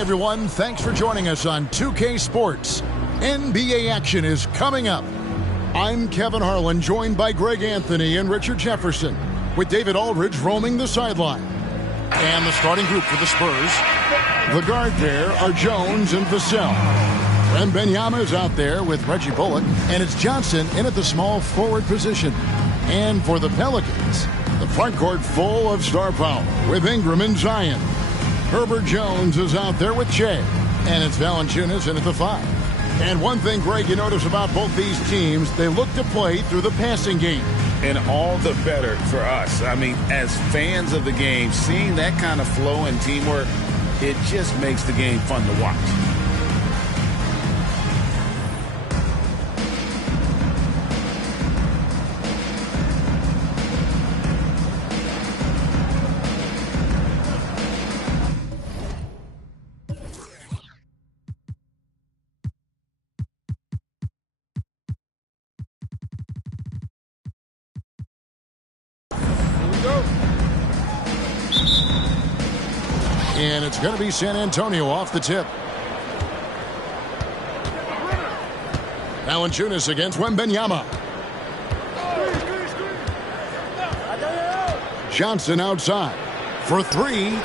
everyone. Thanks for joining us on 2K Sports. NBA action is coming up. I'm Kevin Harlan, joined by Greg Anthony and Richard Jefferson, with David Aldridge roaming the sideline. And the starting group for the Spurs. The guard pair are Jones and Vassell. Wembanyama is out there with Reggie Bullock, and it's Johnson in at the small forward position. And for the Pelicans, the front court full of star power with Ingram and Zion. Herbert Jones is out there with Shea, and it's Valanciunas in at the 5. And one thing, Greg, you notice about both these teams, they look to play through the passing game. And all the better for us. I mean, as fans of the game, seeing that kind of flow and teamwork, it just makes the game fun to watch. And it's going to be San Antonio off the tip. Valanciunas against Wembanyama. Johnson outside for 3.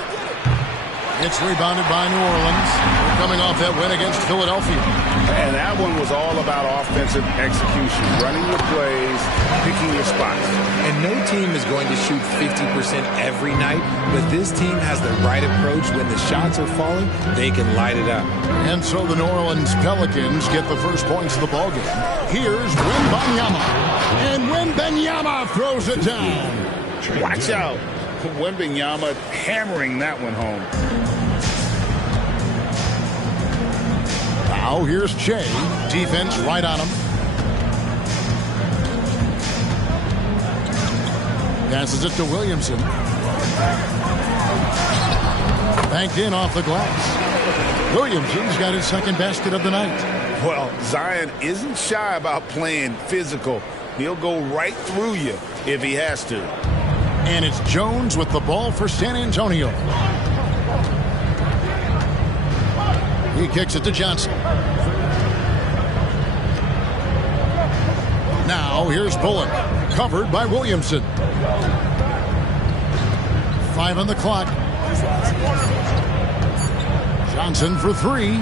It's rebounded by New Orleans. They're coming off that win against Philadelphia. And that one was all about offensive execution, running your plays, picking your spots. And no team is going to shoot 50% every night, but this team has the right approach. When the shots are falling, they can light it up. And so the New Orleans Pelicans get the first points of the ballgame. Here's Wembanyama. And Wembanyama throws it down. Watch out. Wembanyama hammering that one home. Now here's Shea. Defense right on him. Passes it to Williamson. Banked in off the glass. Williamson's got his second basket of the night. Well, Zion isn't shy about playing physical. He'll go right through you if he has to. And it's Jones with the ball for San Antonio. He kicks it to Johnson. Now here's Bullock, covered by Williamson. 5 on the clock. Johnson for 3.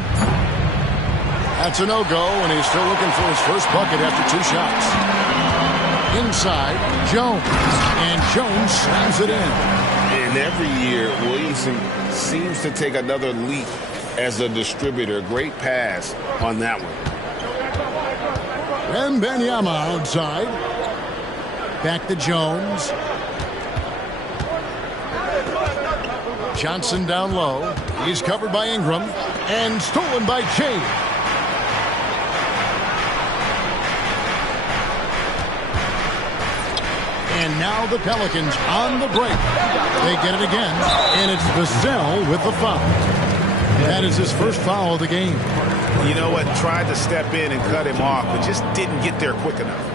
That's a no-go, and he's still looking for his first bucket after 2 shots. Inside, Jones. And Jones slams it in. And every year, Williamson seems to take another leap as a distributor. Great pass on that one. Wembanyama outside. Back to Jones. Johnson down low. He's covered by Ingram. And stolen by Shea. And now the Pelicans on the break. They get it again, and it's Vassell with the foul. That is his first foul of the game. You know what? Tried to step in and cut him off, but just didn't get there quick enough.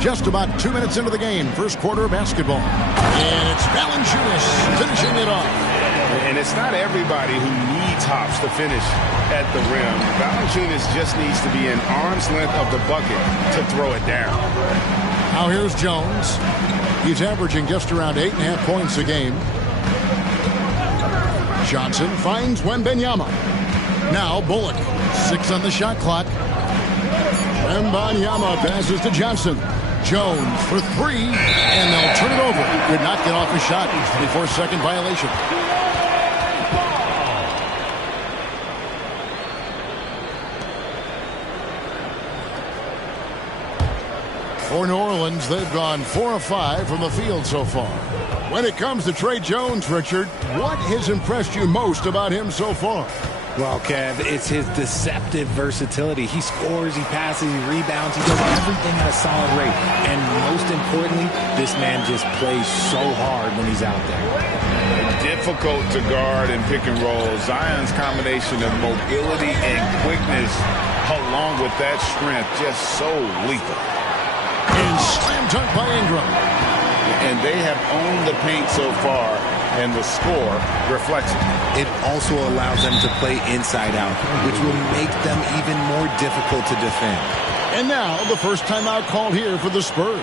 Just about 2 minutes into the game, first quarter of basketball. And it's Valanciunas finishing it off. And it's not everybody who needs hops to finish at the rim. Valanciunas just needs to be an arm's length of the bucket to throw it down. Now here's Jones. He's averaging just around 8.5 points a game. Johnson finds Wembanyama. Now Bullock. 6 on the shot clock. Wembanyama passes to Johnson. Jones for 3, and they'll turn it over. Could not get off his shot before second violation. For New Orleans, they've gone 4 of 5 from the field so far. When it comes to Trey Jones, Richard, what has impressed you most about him so far? Well, Kev, it's his deceptive versatility. He scores, he passes, he rebounds, he does everything at a solid rate. And most importantly, this man just plays so hard when he's out there. Difficult to guard and pick and roll. Zion's combination of mobility and quickness, along with that strength, just so lethal. And slam dunk by Ingram. And they have owned the paint so far, and the score reflects it. It also allows them to play inside out, which will make them even more difficult to defend. And now the first timeout called here for the Spurs.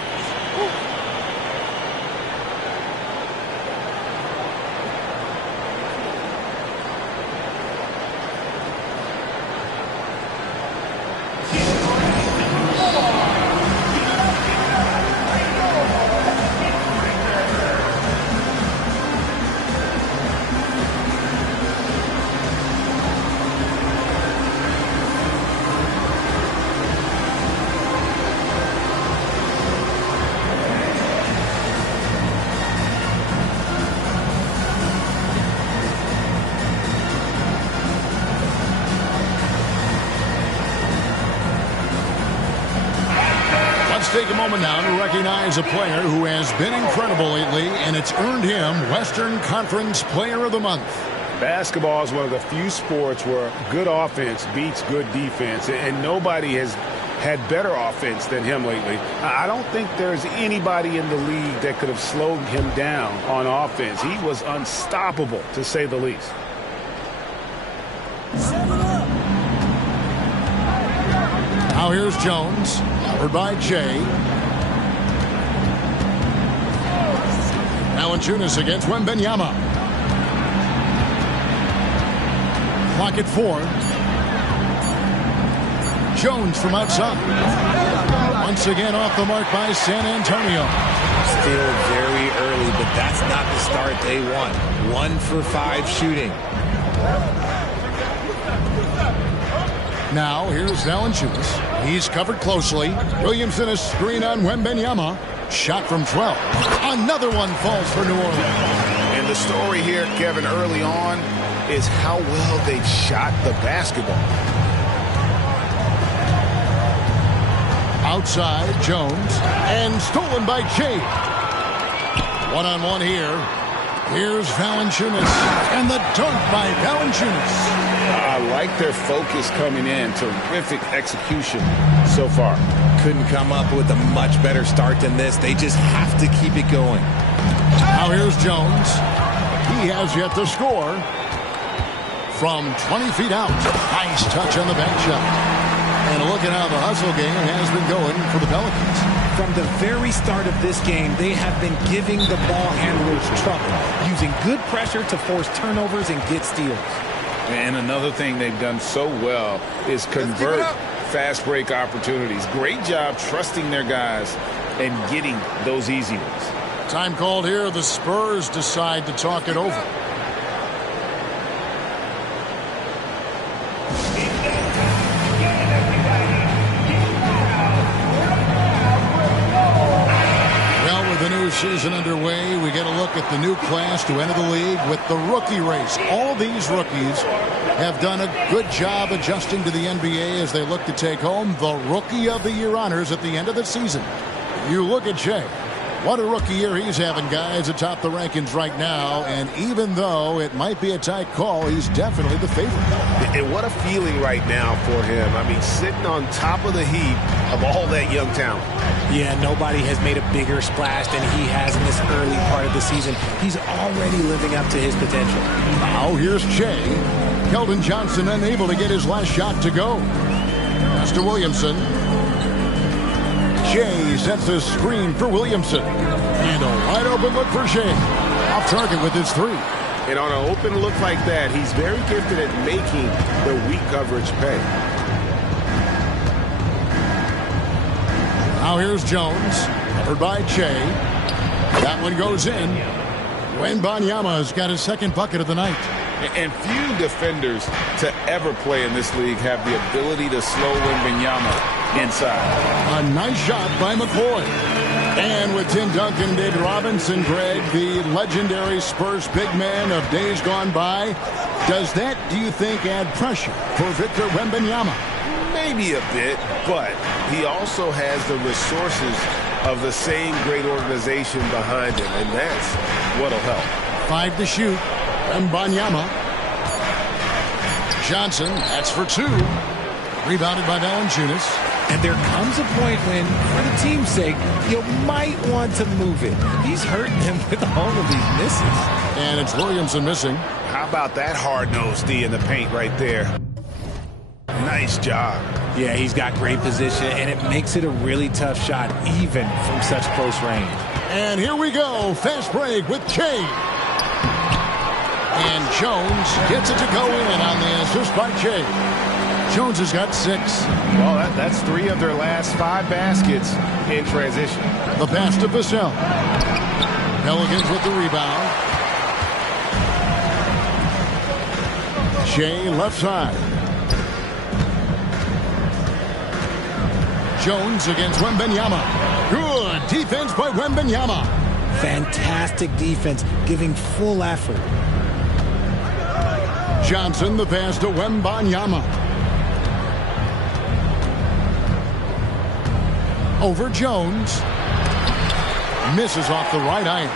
Let's take a moment now to recognize a player who has been incredible lately, and it's earned him Western Conference Player of the Month. Basketball is one of the few sports where good offense beats good defense, and nobody has had better offense than him lately. I don't think there's anybody in the league that could have slowed him down on offense. He was unstoppable, to say the least. Now here's Jones, covered by Jay. Valanciunas against Wembanyama. Clock at 4. Jones from outside. Once again off the mark by San Antonio. Still very early, but that's not the start they want. 1 for 5 shooting. Now here's Valanciunas. He's covered closely. Williamson a screen on Wembanyama. Shot from 12. Another one falls for New Orleans. And the story here, Kevin, early on is how well they've shot the basketball. Outside, Jones. And stolen by Jay. One-on-one here. Here's Valanciunas. And the dunk by Valanciunas. I like their focus coming in. Terrific execution so far. Couldn't come up with a much better start than this. They just have to keep it going. Now here's Jones. He has yet to score. From 20 feet out. Nice touch on the back shot. And look at how the hustle game has been going for the Pelicans. From the very start of this game, they have been giving the ball handlers trouble, using good pressure to force turnovers and get steals. And another thing they've done so well is convert fast break opportunities. Great job trusting their guys and getting those easy ones. Time called here. The Spurs decide to talk it over. Season underway. We get a look at the new class to enter the league with the rookie race. All these rookies have done a good job adjusting to the NBA as they look to take home the Rookie of the Year honors at the end of the season. You look at Jay. What a rookie year he's having, guys, atop the rankings right now. And even though it might be a tight call, he's definitely the favorite. And what a feeling right now for him. I mean, sitting on top of the heap of all that young talent. Yeah, nobody has made a bigger splash than he has in this early part of the season. He's already living up to his potential. Now here's Jay. Keldon Johnson unable to get his last shot to go. Pass to Williamson. Jay sets a screen for Williamson. And a wide open look for Jay. Off target with his 3. And on an open look like that, he's very gifted at making the weak coverage pay. Now here's Jones, covered by Jay. That one goes in. Wembanyama's got his second bucket of the night. And few defenders to ever play in this league have the ability to slow Wembanyama inside. A nice shot by McCoy. And with Tim Duncan, David Robinson, Greg, the legendary Spurs big man of days gone by, does that, do you think, add pressure for Victor Wembanyama? Maybe a bit, but he also has the resources of the same great organization behind him, and that's what'll help. 5 to shoot. Wembanyama. Johnson, that's for 2. Rebounded by Valanciunas. And there comes a point when, for the team's sake, you might want to move it. He's hurting him with all of these misses. And it's Williamson missing. How about that hard-nosed D in the paint right there? Nice job. Yeah, he's got great position, and it makes it a really tough shot, even from such close range. And here we go. Fast break with Che. And Jones gets it to go in on the assist by Che. Jones has got 6. Well, that's 3 of their last 5 baskets in transition. The pass to Vassell. Pelicans with the rebound. Che left side. Jones against Wembanyama. Good defense by Wembanyama. Fantastic defense, giving full effort. Johnson, the pass to Wembanyama. Over Jones. Misses off the right iron.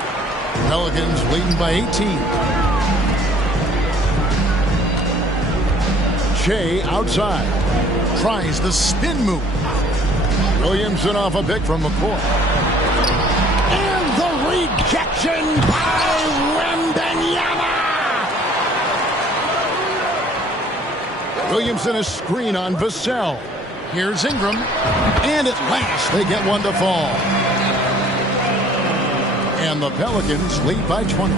Pelicans leading by 18. Che outside. Tries the spin move. Williamson off a pick from McCoy. And the rejection by Wembanyama. Williamson a screen on Vassell. Here's Ingram. And at last they get one to fall. And the Pelicans lead by 20.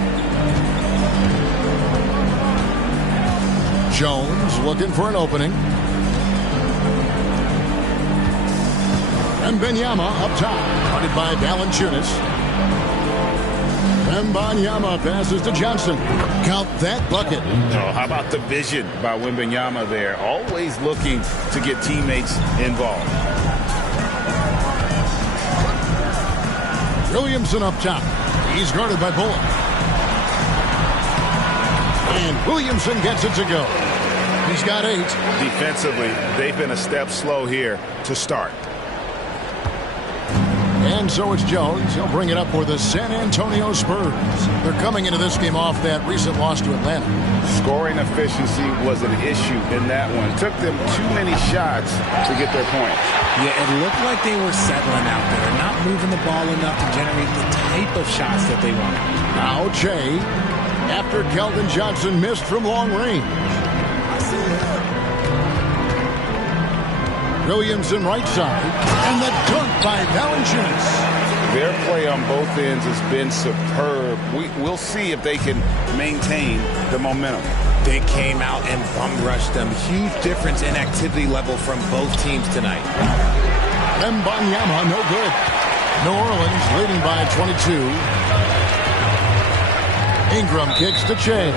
Jones looking for an opening. Wembanyama up top, guarded by Valanciunas. Wembanyama passes to Johnson. Count that bucket. Oh, how about the vision by Wembanyama there? Always looking to get teammates involved. Williamson up top. He's guarded by Bullock. And Williamson gets it to go. He's got 8. Defensively, they've been a step slow here to start. And so it's Jones. He'll bring it up for the San Antonio Spurs. They're coming into this game off that recent loss to Atlanta. Scoring efficiency was an issue in that one. Took them too many shots to get their points. Yeah, it looked like they were settling out there, not moving the ball enough to generate the type of shots that they wanted. Now Che, after Keldon Johnson missed from long range. Williamson right side, and the dunk by Valanciunas. Their play on both ends has been superb. We'll see if they can maintain the momentum. They came out and bum rushed them. Huge difference in activity level from both teams tonight. Wembanyama, no good. New Orleans leading by 22. Ingram kicks to Che.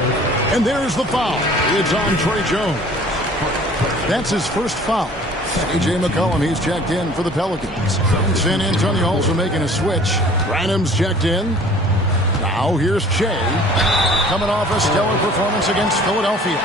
And there's the foul. It's on Trey Jones. That's his first foul. A.J. McCollum, he's checked in for the Pelicans. San Antonio also making a switch. Branham's checked in. Now here's Che. Coming off a stellar performance against Philadelphia.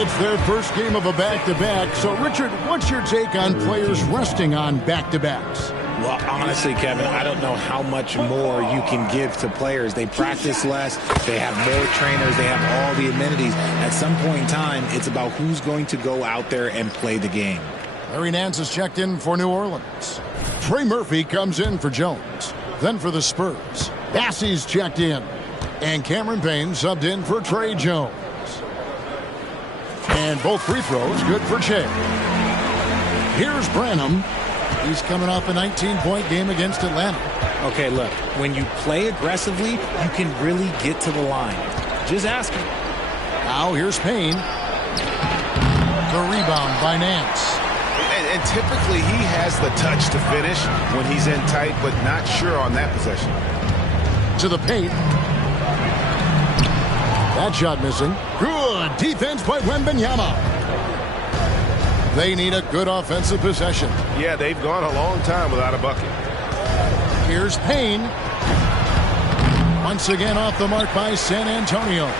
It's their first game of a back-to-back. So, Richard, what's your take on players resting on back-to-backs? Well, honestly, Kevin, I don't know how much more you can give to players. They practice less. They have more trainers. They have all the amenities. At some point in time, it's about who's going to go out there and play the game. Larry Nance is checked in for New Orleans. Trey Murphy comes in for Jones. Then for the Spurs, Bassey's checked in. And Cameron Payne subbed in for Trey Jones. And both free throws good for Che. Here's Branham. He's coming off a 19-point game against Atlanta. Okay, look, when you play aggressively, you can really get to the line. Just ask him. Now here's Payne. The rebound by Nance. And typically he has the touch to finish when he's in tight, but not sure on that possession. To the paint. That shot missing. Good defense by Wembanyama. They need a good offensive possession. Yeah, they've gone a long time without a bucket. Here's Payne. Once again off the mark by San Antonio.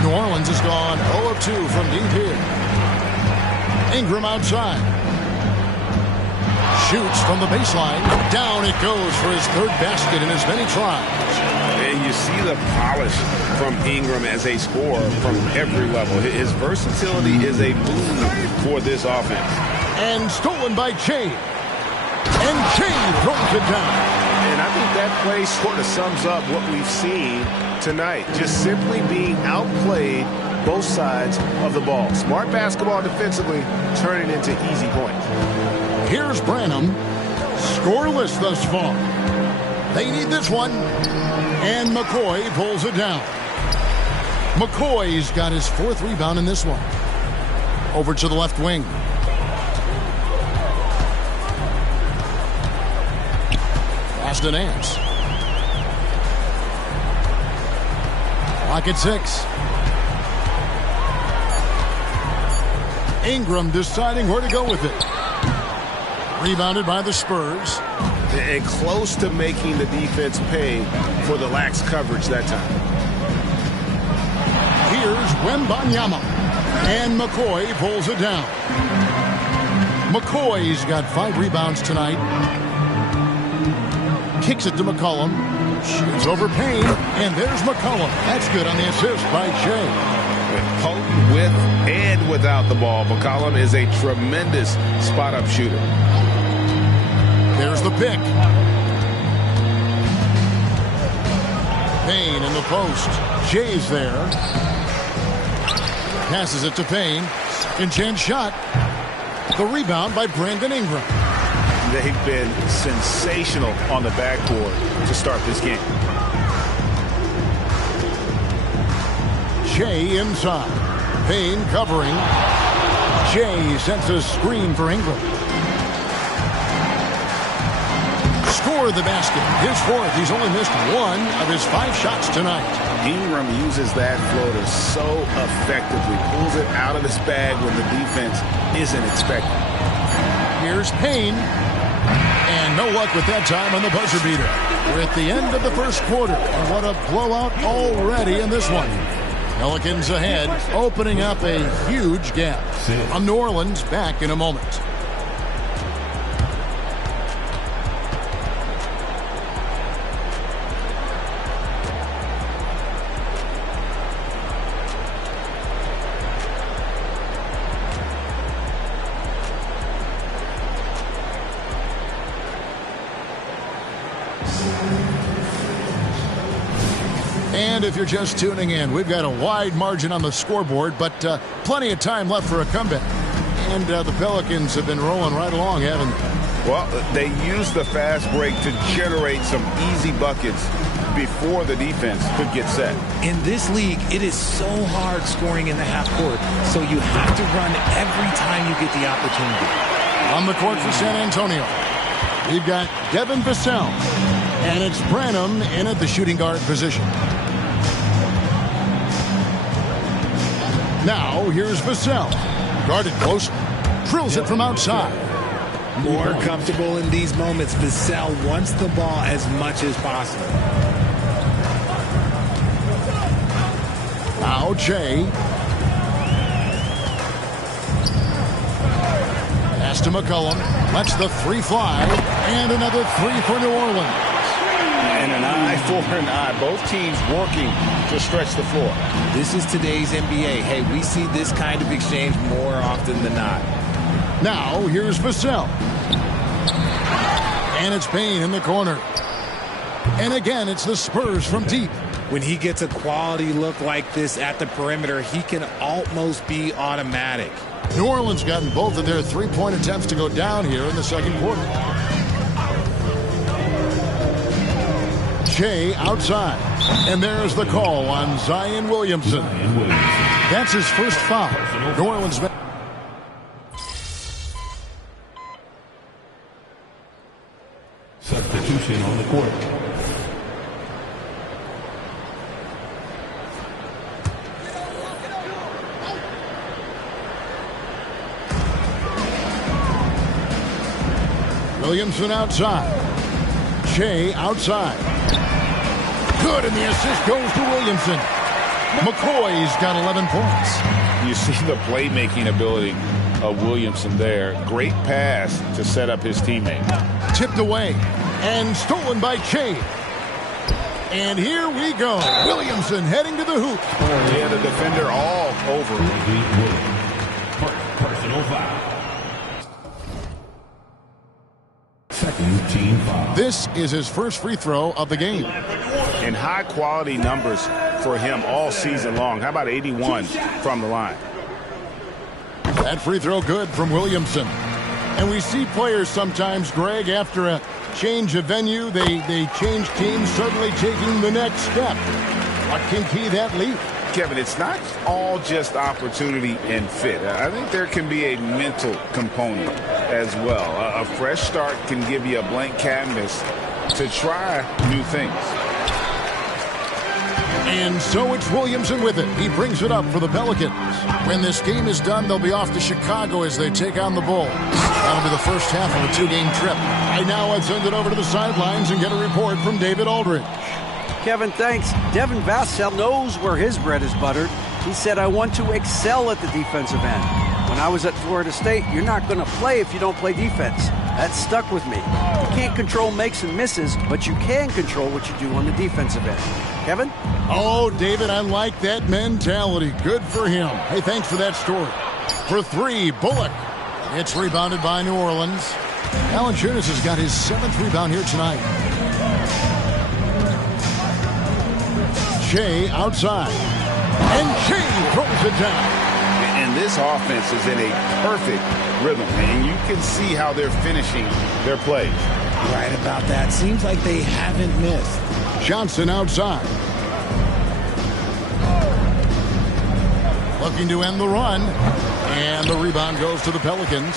New Orleans has gone 0 of 2 from deep here. Ingram outside. Shoots from the baseline. Down it goes for his third basket in as many tries. And you see the polish from Ingram as a scorer from every level. His versatility is a boon for this offense. And stolen by Che. And Che throws it down. And I think that play sort of sums up what we've seen tonight. Just simply being outplayed both sides of the ball. Smart basketball defensively, turning into easy points. Here's Branham. Scoreless thus far. They need this one. And McCoy pulls it down. McCoy's got his 4th rebound in this one. Over to the left wing. Pass to Nance. Clock at 6. Ingram deciding where to go with it. Rebounded by the Spurs. And close to making the defense pay for the lax coverage that time. Here's Wembanyama. And McCoy pulls it down. McCoy's got 5 rebounds tonight. Kicks it to McCollum. Shoots over Payne. And there's McCollum. That's good on the assist by Jay. Potent with and without the ball, McCollum is a tremendous spot-up shooter. There's the pick. Payne in the post. Jay's there. Passes it to Payne. Second chance shot. The rebound by Brandon Ingram. They've been sensational on the backboard to start this game. Jay inside. Payne covering. Jay sends a screen for Ingram. Score the basket. His 4th. He's only missed 1 of his 5 shots tonight. Ingram uses that floater so effectively. Pulls it out of his bag when the defense isn't expecting. Here's Payne. And no luck with that time on the buzzer beater. We're at the end of the first quarter. And what a blowout already in this one. Pelicans ahead, opening up a huge gap. On New Orleans, back in a moment. And if you're just tuning in, we've got a wide margin on the scoreboard, but plenty of time left for a comeback. And the Pelicans have been rolling right along, haven't they? Well, they used the fast break to generate some easy buckets before the defense could get set. In this league, it is so hard scoring in the half court, so you have to run every time you get the opportunity. On the court for San Antonio, we've got Devin Vassell, and it's Branham in at the shooting guard position. Now, here's Vassell. Guarded close. Drills it from outside. More comfortable in these moments. Vassell wants the ball as much as possible. Now, Jay. Pass to McCollum. Lets the 3 fly. And another 3 for New Orleans. And an eye for an eye. Both teams working to stretch the floor. This is today's NBA. Hey, we see this kind of exchange more often than not. Now, here's Vassell. And it's Payne in the corner. And again, it's the Spurs from deep. When he gets a quality look like this at the perimeter, he can almost be automatic. New Orleans gotten both of their 3-point attempts to go down here in the second quarter. Jay outside. And there's the call on Zion Williamson. That's his first foul. New Orleans. Substitution on the court. Williamson outside. Jay outside. Good, and the assist goes to Williamson. McCoy's got 11 points. You see the playmaking ability of Williamson there. Great pass to set up his teammate. Tipped away and stolen by Jay. And here we go. Williamson heading to the hoop. Yeah, the defender all over. Personal foul. Second team foul. This is his first free throw of the game. And high-quality numbers for him all season long. How about 81 from the line? That free throw good from Williamson. And we see players sometimes, Greg, after a change of venue, they change teams, suddenly taking the next step. What can key that leap? Kevin, it's not all just opportunity and fit. I think there can be a mental component as well. A fresh start can give you a blank canvas to try new things. And so it's Williamson with it. He brings it up for the Pelicans. When this game is done, they'll be off to Chicago as they take on the Bulls. That'll be the first half of a two-game trip. Right now, I'd send it over to the sidelines and get a report from David Aldridge. Kevin, thanks. Devin Vassell knows where his bread is buttered. He said, I want to excel at the defensive end. When I was at Florida State, you're not going to play if you don't play defense. That stuck with me. You can't control makes and misses, but you can control what you do on the defensive end. Kevin? Oh, David, I like that mentality. Good for him. Hey, thanks for that story. For three, Bullock. It's rebounded by New Orleans. Valanciunas has got his 7th rebound here tonight. Shea outside. And Shea throws it down. And this offense is in a perfect rhythm. And you can see how they're finishing their plays. Right about that. Seems like they haven't missed. Johnson outside. Looking to end the run. And the rebound goes to the Pelicans.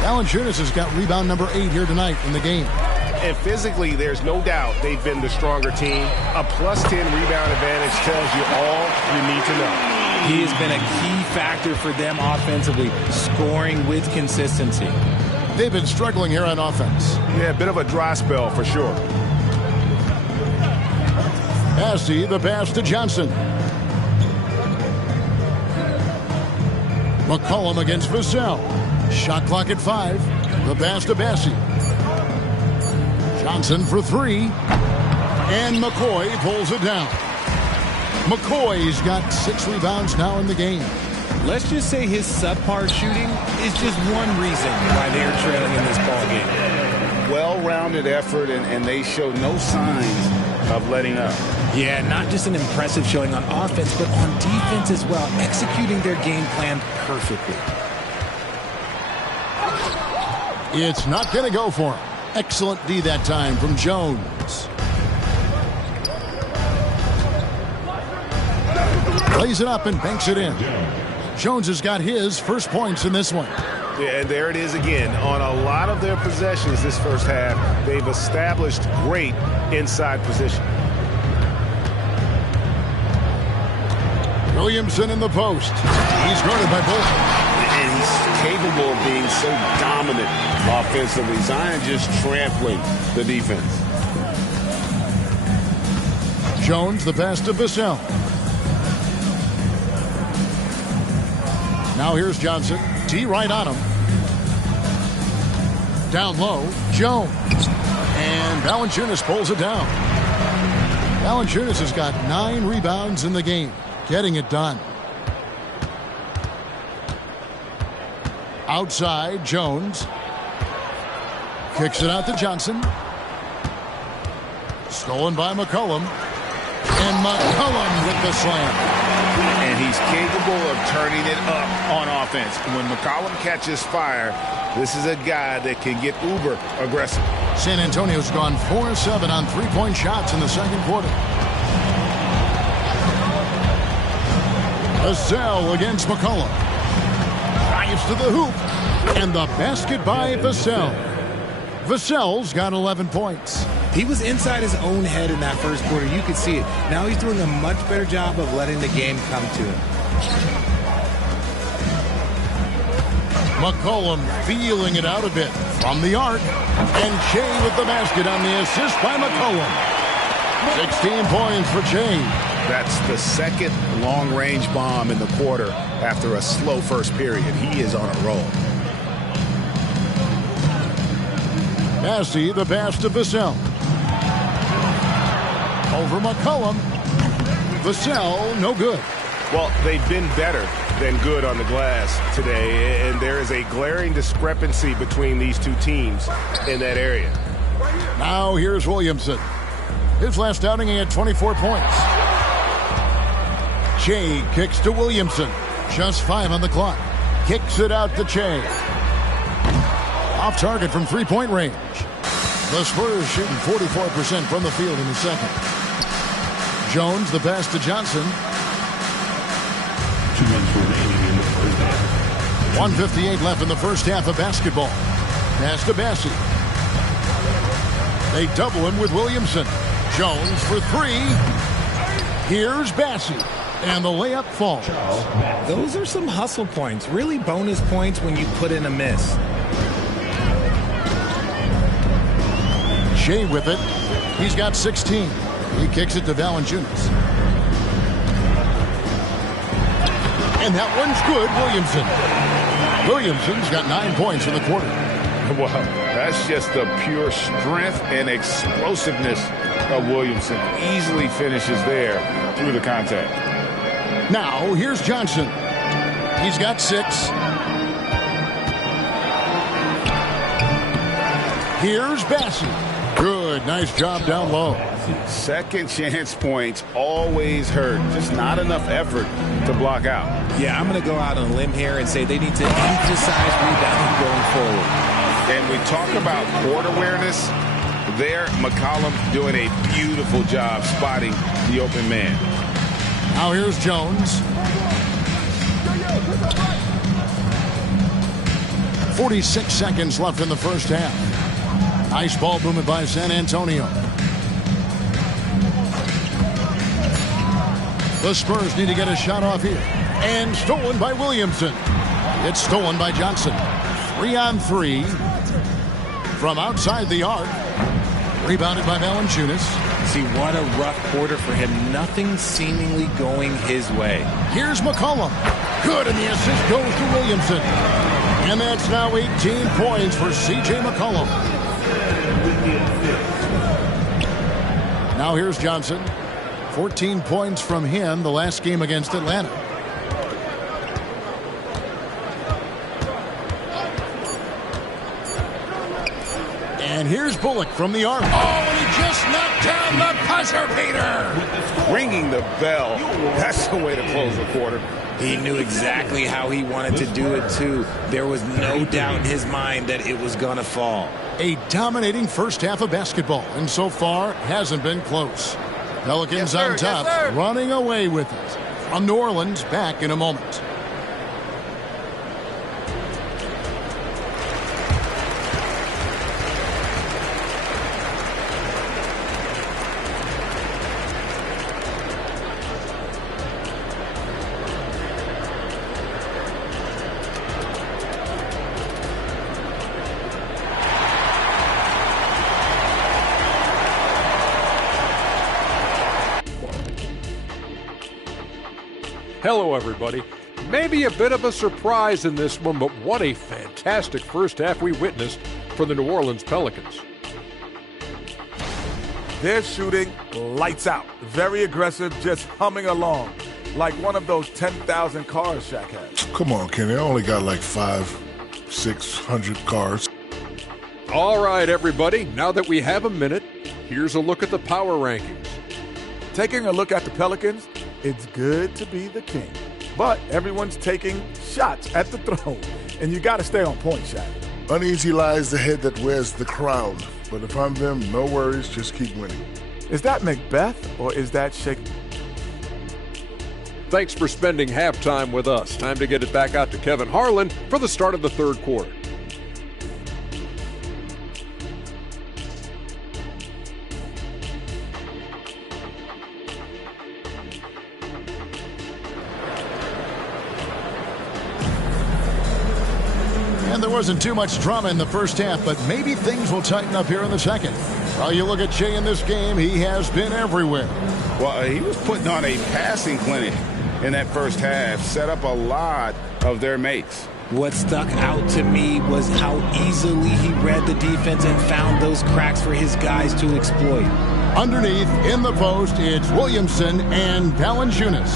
Valanciunas has got rebound number 8 here tonight in the game. And physically, there's no doubt they've been the stronger team. A +10 rebound advantage tells you all you need to know. He has been a key factor for them offensively, scoring with consistency. They've been struggling here on offense. Yeah, a bit of a dry spell for sure. Bassey, the pass to Johnson. McCollum against Vassell. Shot clock at 5. The pass to Bassey. Johnson for 3. And McCoy pulls it down. McCoy's got 6 rebounds now in the game. Let's just say his subpar shooting is just one reason why they're trailing in this ballgame. Well-rounded effort, and they show no signs of letting up. Yeah, not just an impressive showing on offense, but on defense as well, executing their game plan perfectly. It's not going to go for him. Excellent D that time from Jones. Plays it up and banks it in. Jones has got his first points in this one. Yeah, and there it is again. On a lot of their possessions this first half, they've established great inside position. Williamson in the post. He's guarded by Bullock. And he's capable of being so dominant offensively. Zion just trampling the defense. Jones, the pass to Vassell. Now here's Johnson. T right on him. Down low, Jones. And Valanciunas pulls it down. Valanciunas has got 9 rebounds in the game. Getting it done. Outside, Jones. Kicks it out to Johnson. Stolen by McCollum. And McCollum with the slam. And he's capable of turning it up on offense. When McCollum catches fire, this is a guy that can get uber aggressive. San Antonio's gone 4-7 on 3-point shots in the second quarter. Vassell against McCollum. Drives to the hoop. And the basket by Vassell. Vassell's got 11 points. He was inside his own head in that first quarter. You could see it. Now he's doing a much better job of letting the game come to him. McCollum feeling it out a bit from the arc. And Shea with the basket on the assist by McCollum. 16 points for Shea. That's the second long-range bomb in the quarter after a slow first period. He is on a roll. Bassey, the pass to Vassell. Over McCollum. Vassell, no good. Well, they've been better than good on the glass today, and there is a glaring discrepancy between these two teams in that area. Now here's Williamson. His last outing, he had 24 points. Che kicks to Williamson. Just 5 on the clock. Kicks it out to Che. Off target from three-point range. The Spurs shooting 44% from the field in the second. Jones, the pass to Johnson. 2 minutes remaining in the first half. 1:58 left in the first half of basketball. Pass to Bassey. They double him with Williamson. Jones for 3. Here's Bassey. And the layup falls. Those are some hustle points. Really bonus points when you put in a miss. Shea with it. He's got 16. He kicks it to Valanciunas. And that one's good, Williamson. Williamson's got 9 points in the quarter. Wow, that's just the pure strength and explosiveness of Williamson. Easily finishes there through the contact. Now, here's Johnson. He's got 6. Here's Bassey. Good, nice job down low. Second chance points always hurt. Just not enough effort to block out. Yeah, I'm going to go out on a limb here and say they need to emphasize rebounding going forward. And we talk about court awareness. There, McCollum doing a beautiful job spotting the open man. Now here's Jones. 46 seconds left in the first half. Nice ball movement by San Antonio. The Spurs need to get a shot off here. And stolen by Williamson. It's stolen by Johnson. 3-on-3 from outside the arc. Rebounded by Valanciunas. See, what a rough quarter for him. Nothing seemingly going his way. Here's McCollum. Good, and the assist goes to Williamson. And that's now 18 points for C.J. McCollum. Now here's Johnson. 14 points from him the last game against Atlanta. And here's Bullock from the arc. Oh, and he just knocked down the buzzer beater. Ringing the bell. That's the way to close the quarter. He knew exactly how he wanted to do it, too. There was no doubt in his mind that it was going to fall. A dominating first half of basketball, and so far hasn't been close. Pelicans on top, running away with it. From New Orleans, back in a moment. Hello, everybody. Maybe a bit of a surprise in this one, but what a fantastic first half we witnessed for the New Orleans Pelicans. They're shooting lights out. Very aggressive, just humming along. Like one of those 10,000 cars Shaq has. Come on, Kenny. I only got like 600 cars. All right, everybody. Now that we have a minute, here's a look at the power rankings. Taking a look at the Pelicans, it's good to be the king. But everyone's taking shots at the throne. And you got to stay on point, Shaq. Uneasy lies the head that wears the crown. But if I'm them, no worries, just keep winning. Is that Macbeth or is that Shakespeare? Thanks for spending halftime with us. Time to get it back out to Kevin Harlan for the start of the third quarter. And there wasn't too much drama in the first half, but maybe things will tighten up here in the second. While you look at Shea in this game, he has been everywhere. Well, he was putting on a passing clinic in that first half, set up a lot of their mates. What stuck out to me was how easily he read the defense and found those cracks for his guys to exploit. Underneath, in the post, it's Williamson and Valanciunas.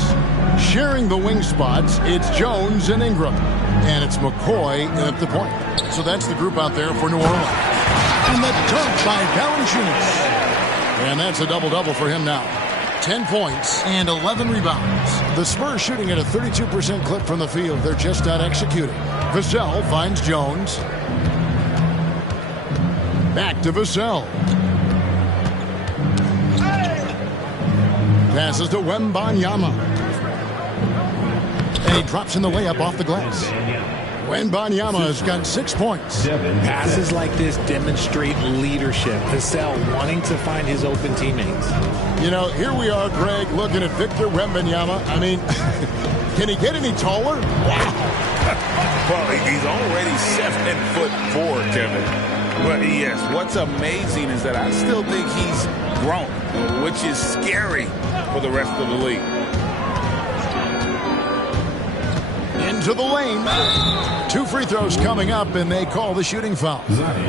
Sharing the wing spots, it's Jones and Ingram. And it's McCoy at the point. So that's the group out there for New Orleans. And the dunk by Valanciunas. And that's a double-double for him now. 10 points and 11 rebounds. The Spurs shooting at a 32% clip from the field. They're just not executing. Vassell finds Jones. Back to Vassell. Passes to Wembanyama. And he drops in the layup off the glass. Wembanyama has got 6 points. Passes like this demonstrate leadership. Vassell wanting to find his open teammates. You know, here we are, Greg, looking at Victor Wembanyama. I mean, can he get any taller? Wow. Well, he's already 7'4", Kevin. But yes, what's amazing is that I still think he's grown, which is scary for the rest of the league. Into the lane. 2 free throws coming up, and they call the shooting foul.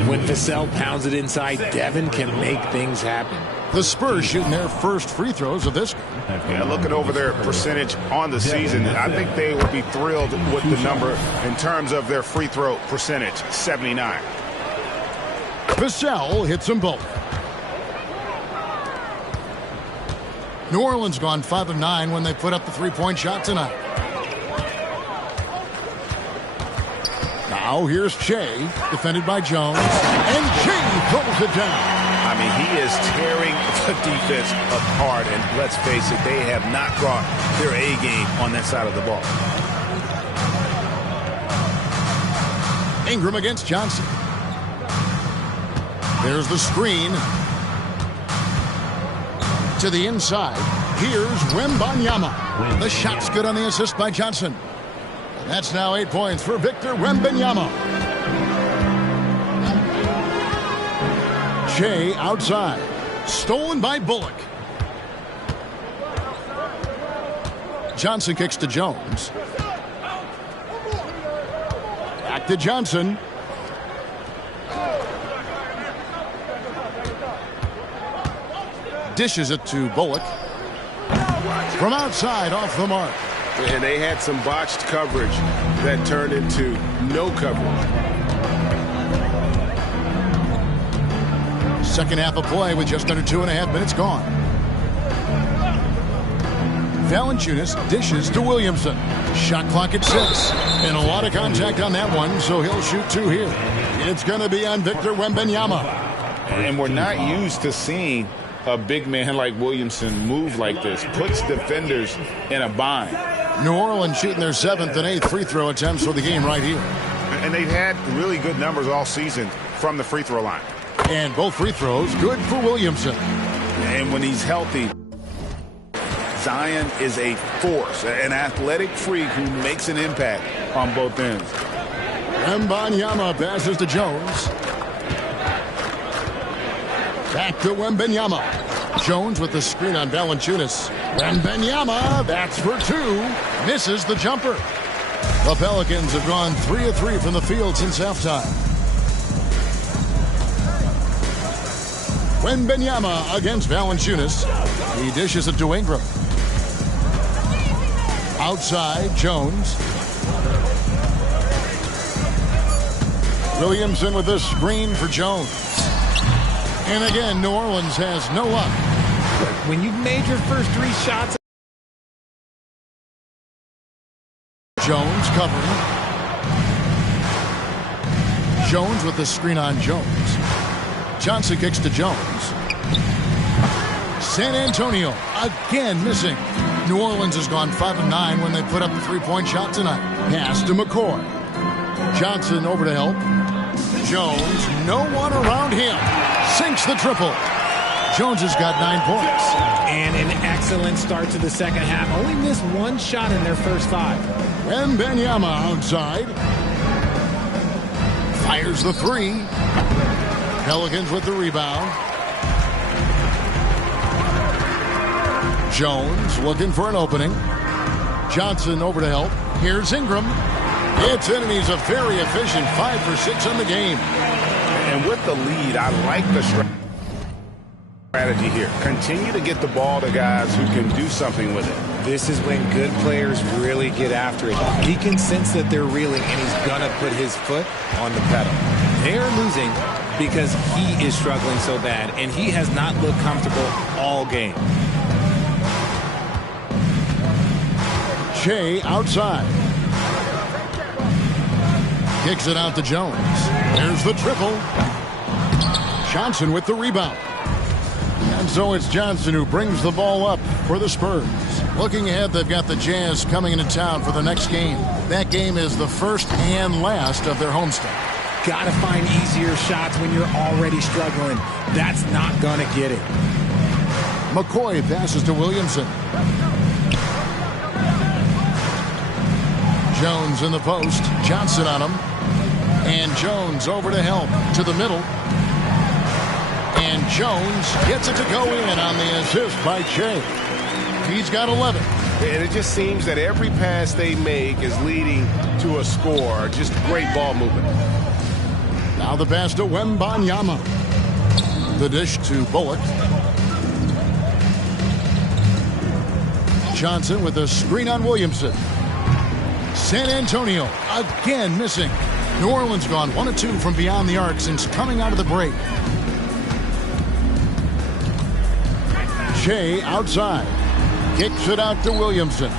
When Vassell pounds it inside, Devin can make things happen. The Spurs shooting their first free throws of this game. Yeah, looking over their percentage on the season, I think they will be thrilled with the number in terms of their free throw percentage, 79. Vassell hits them both. New Orleans gone 5 of 9 when they put up the three-point shot tonight. Now here's Shea, defended by Jones, and Shea throws it down. I mean, he is tearing the defense apart, and let's face it, they have not brought their A game on that side of the ball. Ingram against Johnson. There's the screen. To the inside. Here's Wembanyama. The shot's good on the assist by Johnson. And that's now 8 points for Victor Wembanyama. Shea outside. Stolen by Bullock. Johnson kicks to Jones. Back to Johnson. Dishes it to Bullock. From outside, off the mark. And they had some botched coverage that turned into no coverage. Second half of play with just under 2.5 minutes gone. Valanciunas dishes to Williamson. Shot clock at 6. And a lot of contact on that one, so he'll shoot 2 here. It's going to be on Victor Wembanyama. And we're not used to seeing a big man like Williamson move like this. Puts defenders in a bind. New Orleans shooting their 7th and 8th free throw attempts for the game right here. And they've had really good numbers all season from the free throw line. And both free throws good for Williamson. And when he's healthy, Zion is a force, an athletic freak who makes an impact on both ends. Wembanyama passes to Jones. Back to Wembanyama. Jones with the screen on Valanciunas. Wembanyama, that's for 2. Misses the jumper. The Pelicans have gone 3 of 3 from the field since halftime. Wembanyama against Valanciunas. He dishes it to Ingram. Outside, Jones. Williamson with the screen for Jones. And again, New Orleans has no luck. When you've made your first 3 shots. Jones covering. Jones with the screen on Jones. Johnson kicks to Jones. San Antonio again missing. New Orleans has gone 5 of 9 when they put up the three-point shot tonight. Pass to McCoy. Johnson over to help. Jones, no one around him. Sinks the triple. Jones has got 9 points. And an excellent start to the second half. Only missed 1 shot in their first 5. Wembanyama outside. Fires the 3. Pelicans with the rebound. Jones looking for an opening. Johnson over to help. Here's Ingram. It's in, and he's a very efficient 5 for 6 on the game. And with the lead, I like the strategy here. Continue to get the ball to guys who can do something with it. This is when good players really get after it. He can sense that they're reeling, and he's going to put his foot on the pedal. They're losing because he is struggling so bad, and he has not looked comfortable all game. Shea outside. Kicks it out to Jones. There's the triple. Johnson with the rebound. And so it's Johnson who brings the ball up for the Spurs. Looking ahead, they've got the Jazz coming into town for the next game. That game is the first and last of their homestand. Got to find easier shots when you're already struggling. That's not going to get it. McCoy passes to Williamson. Jones in the post. Johnson on him. And Jones over to help to the middle. And Jones gets it to go in on the assist by Shea. He's got 11. And it just seems that every pass they make is leading to a score. Just great ball movement. Now the pass to Wembanyama. The dish to Bullock. Johnson with a screen on Williamson. San Antonio again missing. New Orleans gone 1 of 2 from beyond the arc since coming out of the break. Shea outside. Kicks it out to Williamson.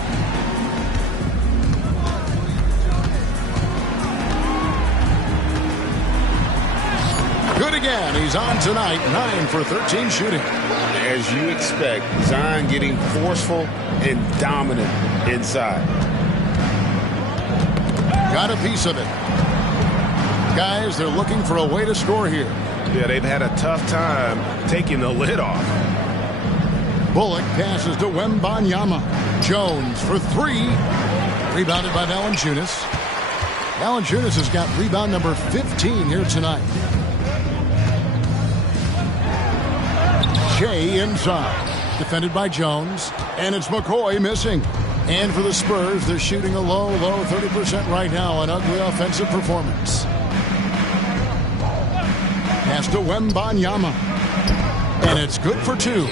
Good again. He's on tonight. 9 for 13 shooting. As you expect, Zion getting forceful and dominant inside. Got a piece of it. Guys, they're looking for a way to score here. Yeah, they've had a tough time taking the lid off. Bullock passes to Wembanyama. Jones for 3. Rebounded by Valanciunas. Valanciunas has got rebound number 15 here tonight. Shea inside. Defended by Jones. And it's McCoy missing. And for the Spurs, they're shooting a low 30% right now. An ugly offensive performance. Pass to Wembanyama. And it's good for 2.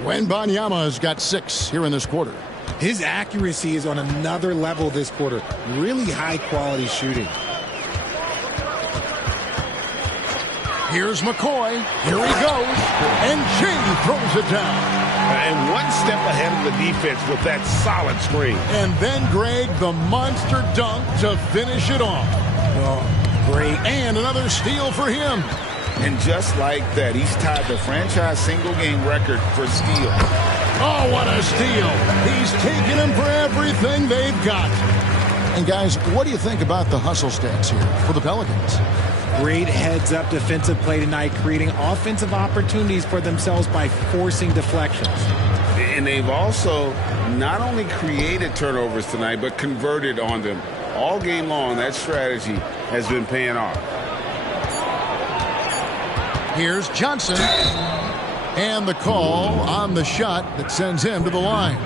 Wembanyama has got 6 here in this quarter. His accuracy is on another level this quarter. Really high quality shooting. Here's McCoy. Here he goes. And Shea throws it down. And one step ahead of the defense with that solid screen. And then, Greg, the monster dunk to finish it off. Oh, great. And another steal for him. And just like that, he's tied the franchise single-game record for steal. Oh, what a steal. He's taking them for everything they've got. And, guys, what do you think about the hustle stats here for the Pelicans? Great heads-up defensive play tonight, creating offensive opportunities for themselves by forcing deflections. And they've also not only created turnovers tonight, but converted on them. All game long, that strategy has been paying off. Here's Johnson. And the call on the shot that sends him to the line.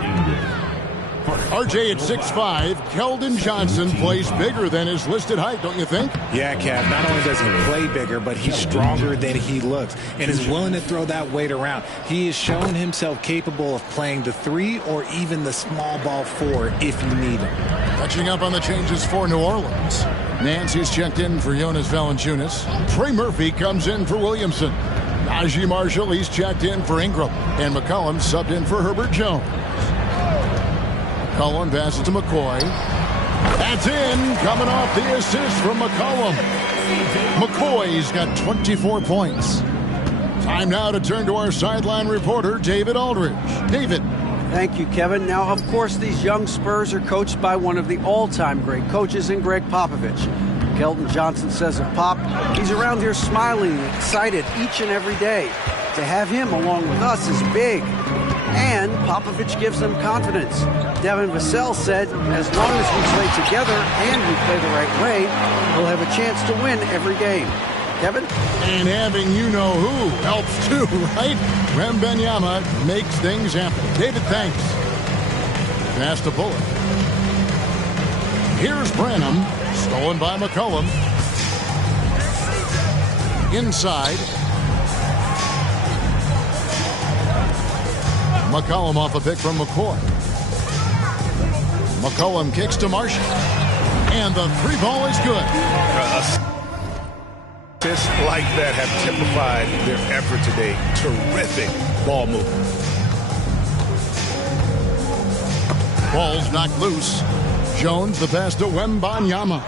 RJ at 6'5", Keldon Johnson plays bigger than his listed height, don't you think? Yeah, Kev, not only does he play bigger, but he's stronger than he looks and is willing to throw that weight around. He has shown himself capable of playing the 3 or even the small ball 4 if you need him. Catching up on the changes for New Orleans. Nancy's checked in for Jonas Valanciunas. Trey Murphy comes in for Williamson. Najee Marshall, he's checked in for Ingram. And McCollum subbed in for Herbert Jones. McCollum passes to McCoy. That's in, coming off the assist from McCollum. McCoy's got 24 points. Time now to turn to our sideline reporter, David Aldridge. David. Thank you, Kevin. Now, of course, these young Spurs are coached by one of the all-time great coaches in Greg Popovich. Keldon Johnson says of Pop, he's around here smiling and excited each and every day. To have him along with us is big. And Popovich gives them confidence. Devin Vassell said, as long as we play together and we play the right way, we'll have a chance to win every game. Kevin? And having you-know-who helps too, right? Wembanyama makes things happen. David, thanks. Pass to Bullock. Here's Branham. Stolen by McCollum. Inside. McCollum off a pick from McCoy. McCollum kicks to Marshall. And the three ball is good. Assists like that have typified their effort today. Terrific ball movement. Ball's knocked loose. Jones the pass to Wembanyama.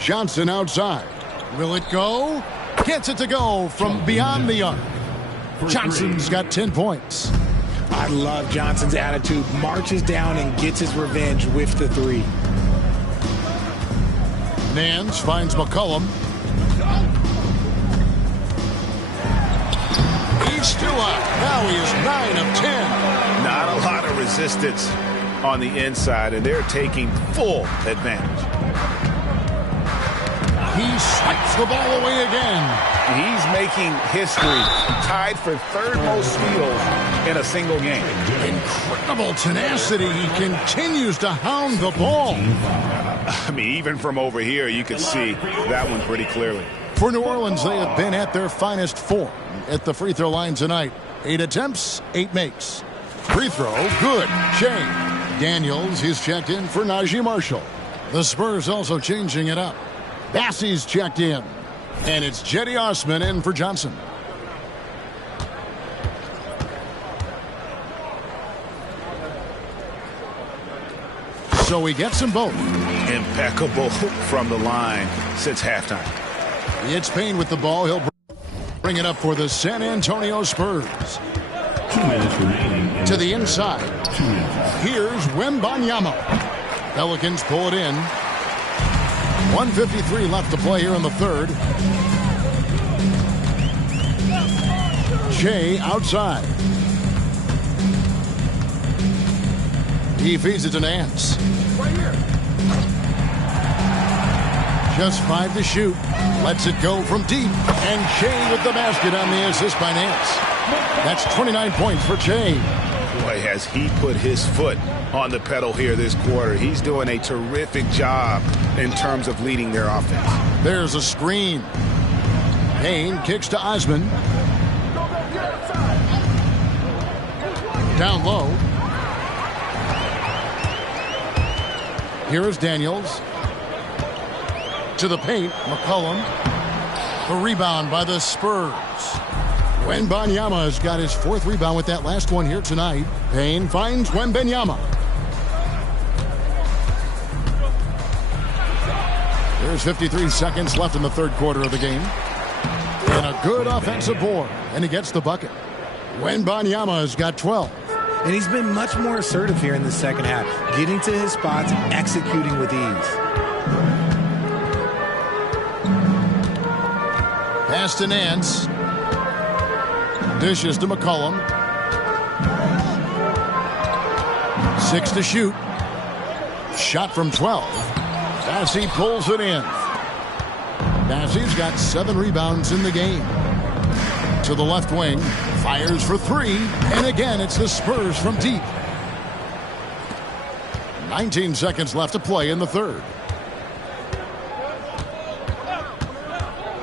Johnson outside. Will it go? Gets it to go from beyond the arc. Johnson's got 10 points. I love Johnson's attitude. Marches down and gets his revenge with the three. Nance finds McCollum. He's still up. Now he is 9 of 10. Not a lot of resistance on the inside, and they're taking full advantage. He swipes the ball away again. He's making history, tied for third most steals in a single game. Incredible tenacity. He continues to hound the ball. I mean, even from over here, you could see that one pretty clearly. For New Orleans, they have been at their finest form at the free throw line tonight. 8 attempts, 8 makes. Free throw, good. Shea. Daniels, he's checked in for Najee Marshall. The Spurs also changing it up. Bassey's checked in. And it's Jetty Osman in for Johnson. So he gets them both. Impeccable from the line since halftime. It's Payne with the ball. He'll bring it up for the San Antonio Spurs. 2 minutes remaining. To the inside. Here's Wembanyama. Pelicans pull it in. 1:53 left to play here in the third. Shea outside. He feeds it to Nance. Just 5 to shoot. Lets it go from deep. And Shea with the basket on the assist by Nance. That's 29 points for Shea. Boy, has he put his foot on the pedal here this quarter. He's doing a terrific job in terms of leading their offense. There's a screen. Payne kicks to Osman. Down low. Here is Daniels. To the paint, McCollum. The rebound by the Spurs. Wembanyama has got his 4th rebound with that last one here tonight. Payne finds Wembanyama. There's 53 seconds left in the third quarter of the game. And a good offensive board. And he gets the bucket. Wembanyama has got 12. And he's been much more assertive here in the second half, getting to his spots, executing with ease. Pass to Nance. Dishes to McCollum. 6 to shoot. Shot from 12. Bassey pulls it in. Bassey's got 7 rebounds in the game. To the left wing. Fires for 3. And again, it's the Spurs from deep. 19 seconds left to play in the third.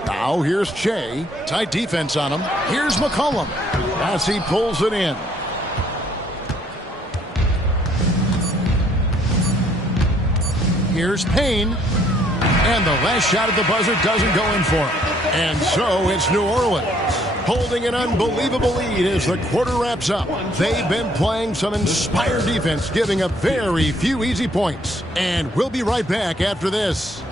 Now here's Shea. Tight defense on him. Here's McCollum. Bassey pulls it in. Here's Payne. And the last shot at the buzzer doesn't go in for him. And so it's New Orleans holding an unbelievable lead as the quarter wraps up. They've been playing some inspired defense, giving up very few easy points. And we'll be right back after this.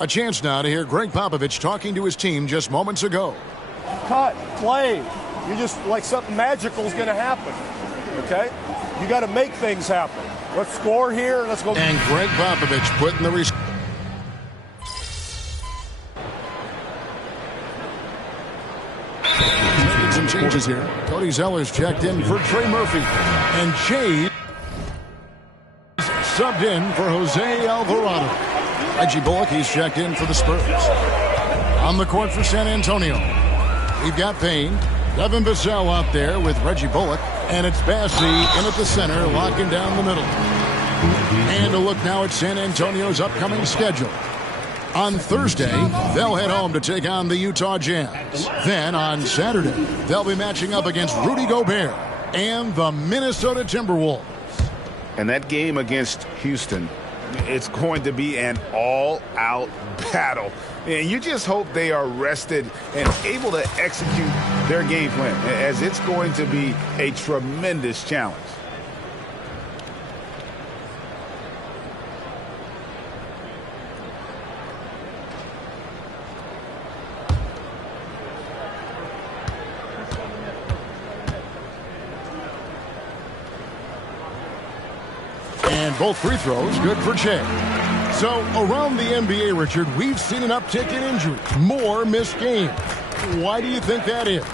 A chance now to hear Greg Popovich talking to his team just moments ago. Cut, play. You just like something magical is going to happen. Okay? You got to make things happen. Let's score here. Let's go. And Greg Popovich putting the making some changes here. Cody Zeller's checked in for Trey Murphy. And Shea subbed in for Jose Alvarado. Reggie Bullock, he's checked in for the Spurs. On the court for San Antonio, we've got Payne. Devin Vassell out there with Reggie Bullock. And it's Bassey in at the center, locking down the middle. And a look now at San Antonio's upcoming schedule. On Thursday, they'll head home to take on the Utah Jazz. Then on Saturday, they'll be matching up against Rudy Gobert and the Minnesota Timberwolves. And that game against Houston, it's going to be an all-out battle. And you just hope they are rested and able to execute their game plan, as it's going to be a tremendous challenge. And both free throws good for Che. So around the NBA, Richard, we've seen an uptick in injuries, more missed games. Why do you think that is?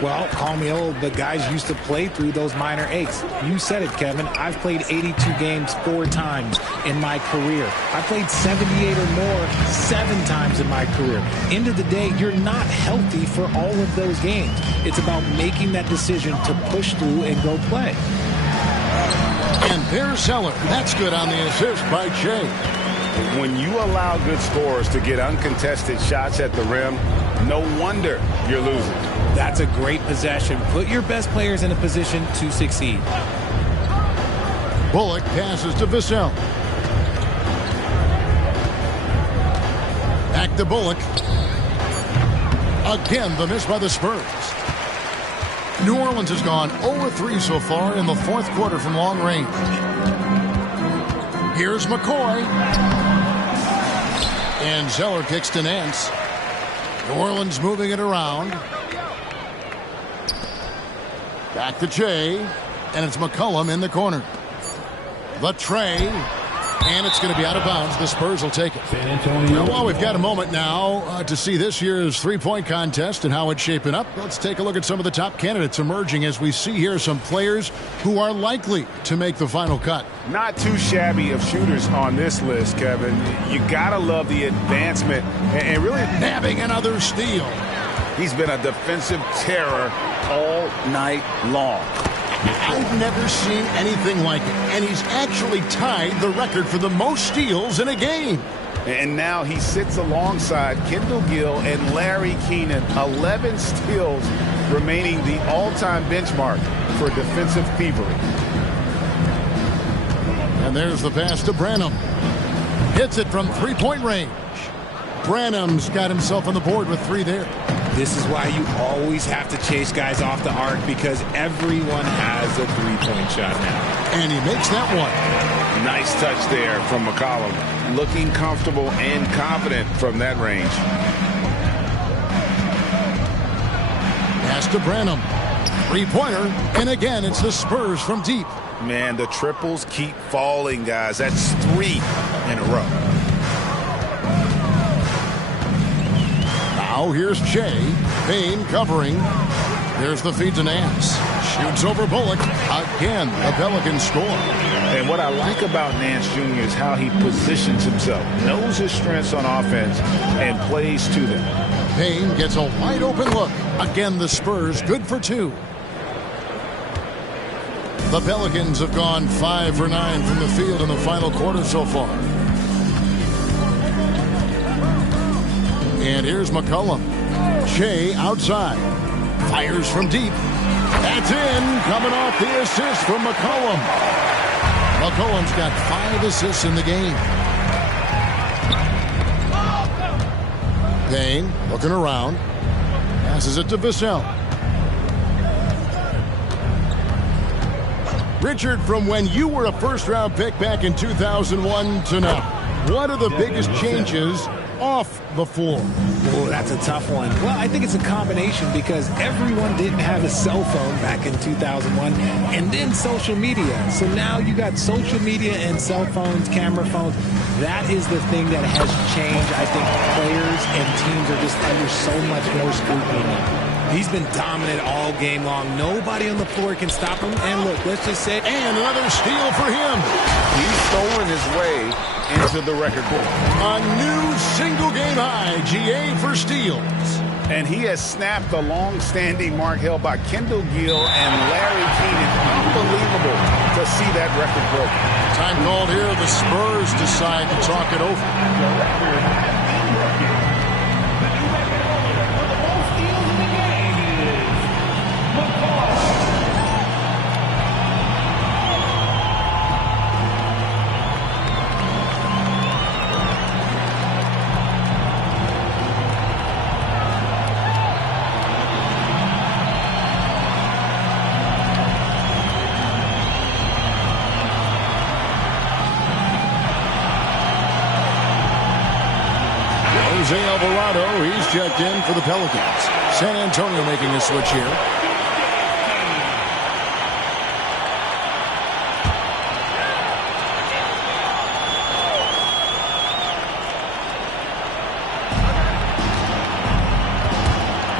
Well, call me old, but guys used to play through those minor aches. You said it, Kevin. I've played 82 games 4 times in my career. I played 78 or more 7 times in my career. End of the day, you're not healthy for all of those games. It's about making that decision to push through and go play. And there's Zeller. That's good on the assist by Che. When you allow good scorers to get uncontested shots at the rim, no wonder you're losing. That's a great possession. Put your best players in a position to succeed. Bullock passes to Vassell. Back to Bullock. Again, the miss by the Spurs. New Orleans has gone 0-3 so far in the fourth quarter from long range. Here's McCoy. And Zeller kicks to Nance. New Orleans moving it around. Back to Che. And it's McCollum in the corner. The tray. And it's going to be out of bounds. The Spurs will take it. San Antonio. Well, we've got a moment now to see this year's three-point contest and how it's shaping up. Let's take a look at some of the top candidates emerging as we see here some players who are likely to make the final cut. Not too shabby of shooters on this list, Kevin. You got to love the advancement and really nabbing another steal. He's been a defensive terror all night long. I've never seen anything like it, and he's actually tied the record for the most steals in a game. And now he sits alongside Kendall Gill and Larry Keenan, 11 steals, remaining the all-time benchmark for defensive thievery. And there's the pass to Branham. Hits it from three-point range. Branham's got himself on the board with 3 there. This is why you always have to chase guys off the arc, because everyone has a three-point shot now. And he makes that one. Nice touch there from McCollum. Looking comfortable and confident from that range. Pass to Branham. Three-pointer. And again, it's the Spurs from deep. Man, the triples keep falling, guys. That's 3 in a row. Now here's Che. Payne covering. There's the feed to Nance. Shoots over Bullock. Again, the Pelicans score. And what I like about Nance Jr. is how he positions himself. Knows his strengths on offense and plays to them. Payne gets a wide open look. Again, the Spurs good for 2. The Pelicans have gone 5 for 9 from the field in the final quarter so far. And here's McCollum. Che outside. Fires from deep. That's in. Coming off the assist from McCollum. McCollum's got 5 assists in the game. Payne looking around. Passes it to Vassell. Richard, from when you were a first-round pick back in 2001 to now, what are the biggest changes off the floor? Oh, that's a tough one. Well, I think it's a combination, because everyone didn't have a cell phone back in 2001, and then social media. So now you got social media and cell phones, camera phones. That is the thing that has changed. I think players and teams are just under so much more scrutiny now. He's been dominant all game long. Nobody on the floor can stop him. And look, let's just say, and another steal for him. He's stolen his way into the record book. A new single-game high, GA for steals. And he has snapped the long-standing mark held by Kendall Gill and Larry Keenan. Unbelievable to see that record broken. Time called here. The Spurs decide to talk it over. Alvarado, he's checked in for the Pelicans. San Antonio making a switch here.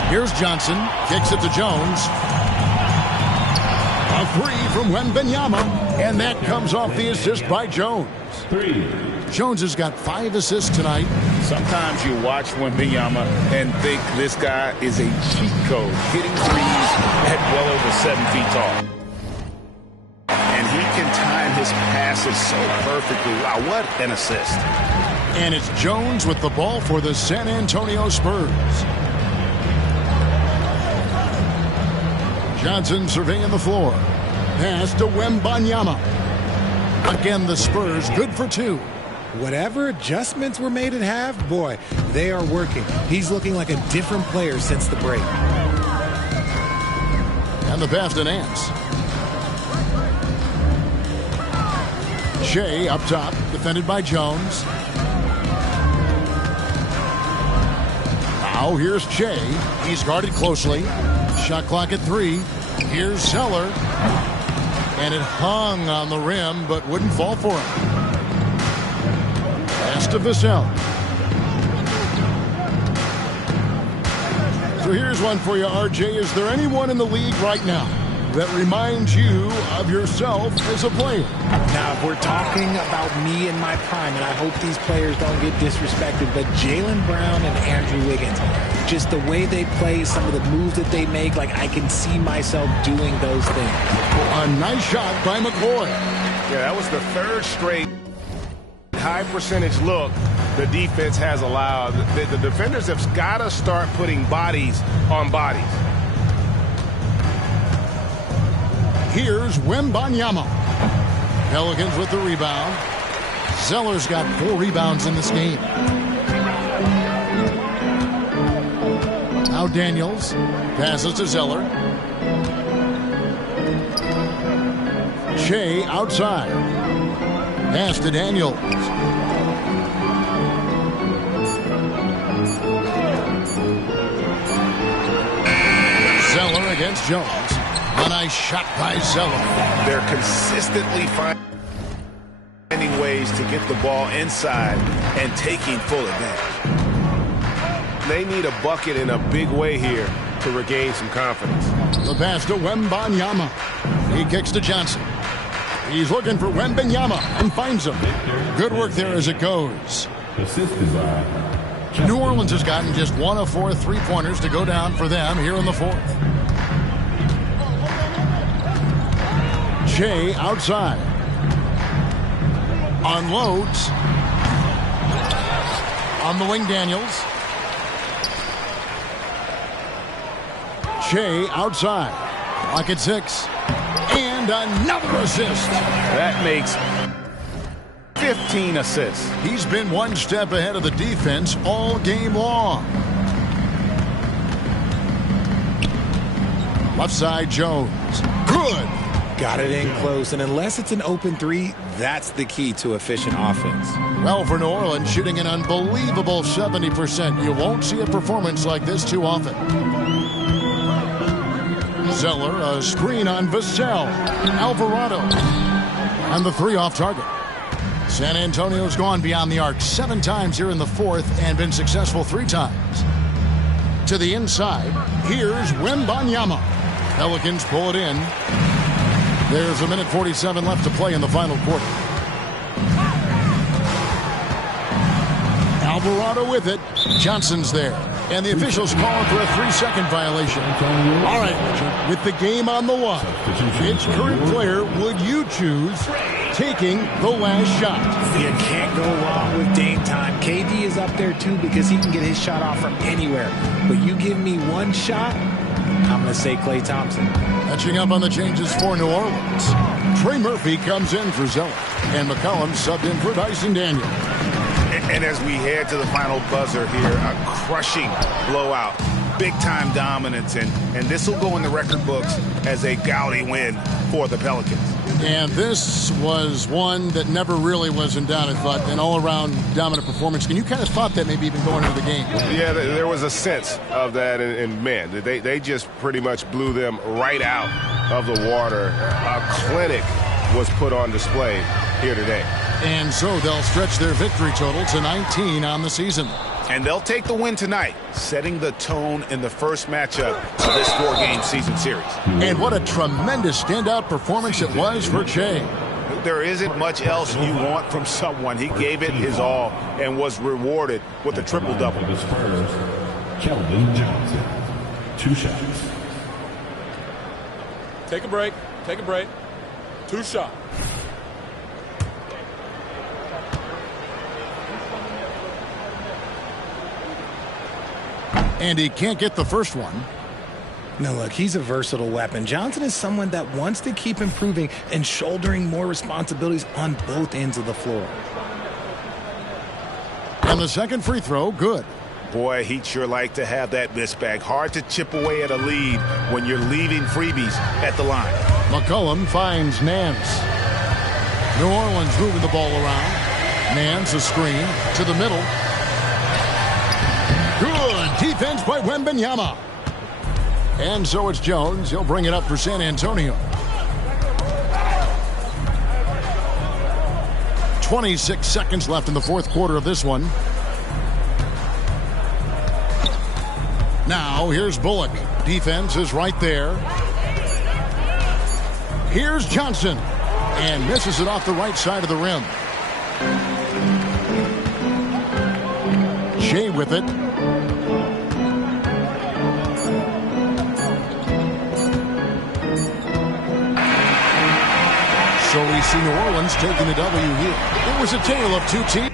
Here's Johnson, kicks it to Jones. A three from Wembanyama, and that comes off the assist by Jones. Jones has got 5 assists tonight. Sometimes you watch Wembanyama and think this guy is a cheat code, hitting threes at well over 7 feet tall. And he can time his passes so perfectly. Wow, what an assist. And it's Jones with the ball for the San Antonio Spurs. Johnson surveying the floor. Pass to Wembanyama. Again, the Spurs good for 2. Whatever adjustments were made at half, boy, they are working. He's looking like a different player since the break. And the pass to Nance. Shea up top, defended by Jones. Now here's Shea. He's guarded closely. Shot clock at 3. Here's Zeller. And it hung on the rim, but wouldn't fall for him. Pass to Vassell. So here's one for you, RJ. Is there anyone in the league right now that reminds you of yourself as a player? Now, if we're talking about me in my prime, and I hope these players don't get disrespected, but Jaylen Brown and Andrew Wiggins, just the way they play, some of the moves that they make, like I can see myself doing those things. A nice shot by McCoy. Yeah, that was the 3rd straight high percentage look the defense has allowed. The defenders have got to start putting bodies on bodies. Here's Wembanyama. Pelicans with the rebound. Zeller's got 4 rebounds in this game. Now Daniels passes to Zeller. Shea outside. Pass to Daniels. Zeller against Jones. A nice shot by Zeller. They're consistently finding ways to get the ball inside and taking full advantage. They need a bucket in a big way here to regain some confidence. The pass to Wembanyama. He kicks to Johnson. He's looking for Wembanyama and finds him. Good work there as it goes. New Orleans has gotten just 1 of 4 3-pointers to go down for them here in the 4th. Shea outside. Unloads. On the wing, Daniels. Shea outside. Clock at 6. And another assist. That makes 15 assists. He's been one step ahead of the defense all game long. Left side, Jones. Good. Got it in close, and unless it's an open 3, that's the key to efficient offense. Well, for New Orleans, shooting an unbelievable 70%. You won't see a performance like this too often. Zeller, a screen on Vassell. Alvarado. And the 3 off target. San Antonio's gone beyond the arc 7 times here in the 4th and been successful 3 times. To the inside, here's Wembanyama. Pelicans pull it in. There's 1:47 left to play in the final quarter. Alvarado with it. Johnson's there. And the officials calling for a 3-second violation. All right, Richard, with the game on the line, which current player would you choose taking the last shot? You can't go wrong with Dame time. KD is up there too because he can get his shot off from anywhere. But you give me one shot, I'm going to say Klay Thompson. Catching up on the changes for New Orleans. Trey Murphy comes in for Zeller, and McCollum subbed in for Dyson Daniel. And as we head to the final buzzer here, a crushing blowout, big-time dominance, and this will go in the record books as a gaudy win for the Pelicans. And this was one that never really was in doubt, I thought, an all-around dominant performance. And you kind of thought that maybe even going into the game. Yeah, there was a sense of that, and man, they just pretty much blew them right out of the water. A clinic was put on display here today. And so they'll stretch their victory total to 19 on the season. And they'll take the win tonight, setting the tone in the first matchup of this 4-game season series. And what a tremendous standout performance it was for Shea. There isn't much else you want from someone. He gave it his all and was rewarded with a triple-double. Keldon Johnson, 2 shots. Take a break. Take a break. 2 shots. And he can't get the first one. No, look, he's a versatile weapon. Johnson is someone that wants to keep improving and shouldering more responsibilities on both ends of the floor. And the second free throw, good. Boy, he'd sure like to have that miss back. Hard to chip away at a lead when you're leaving freebies at the line. McCollum finds Nance. New Orleans moving the ball around. Nance a screen to the middle. Good defense by Wembanyama. And so it's Jones. He'll bring it up for San Antonio. 26 seconds left in the fourth quarter of this one. Now here's Bullock. Defense is right there. Here's Johnson. And misses it off the right side of the rim. Shea with it. So we see New Orleans taking the W here. It was a tale of two teams.